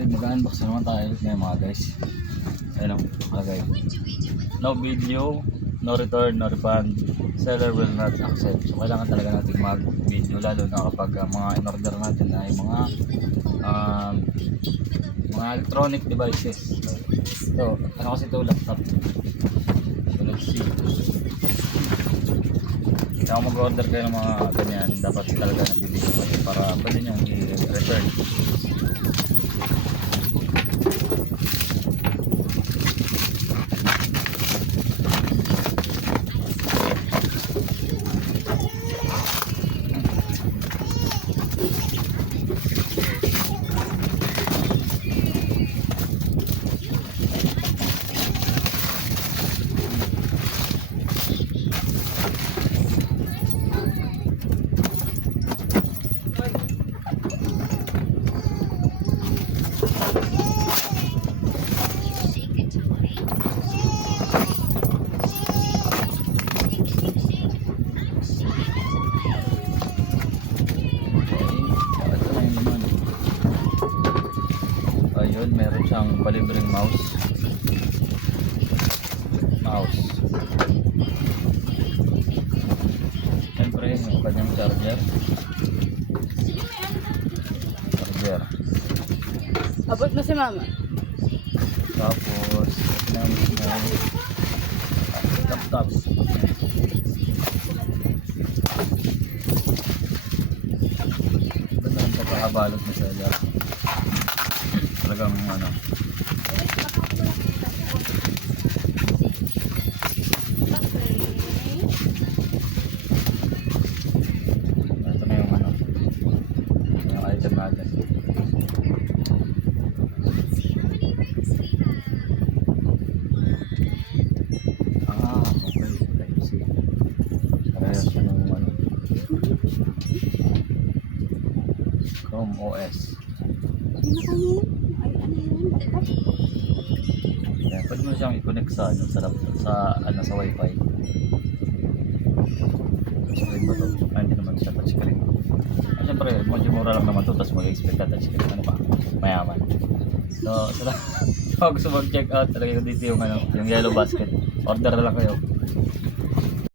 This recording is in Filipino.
Okay, mag-unbox na naman tayo ngayon mga guys. Ayun o, okay. No video, no return, no refund. Seller will not accept. So kailangan talaga natin mag-video lalo na kapag mga in-order natin ay mga electronic devices. So, ano kasi ito, laptop. So let's see. Kaya kung mag-order kayo ng mga ganyan, dapat talaga nag-video kayo para pwede nyo i-return. Ayun, meron siyang palibreng mouse. Siyempre, yung kanyang charger. Abot mo si mama. Tapos, ito na yung laptop. Banda ang pagkakabalot na siya. Talagang ano. Ito na yung ano. Yung item natin. Okay. Type C. Parehas siya ng ano. Chrome OS. Kaya pwede mo siyang i-connect sa sa wifi. Touchscreen ba ito? Hindi naman siya touchscreen. Siyempre, medyo mura lang naman ito, tapos mag-expect ka touchscreen. Ano ba? Mayaman. So, kung gusto mag-check out, talaga dito yung yellow basket. Order na lang kayo.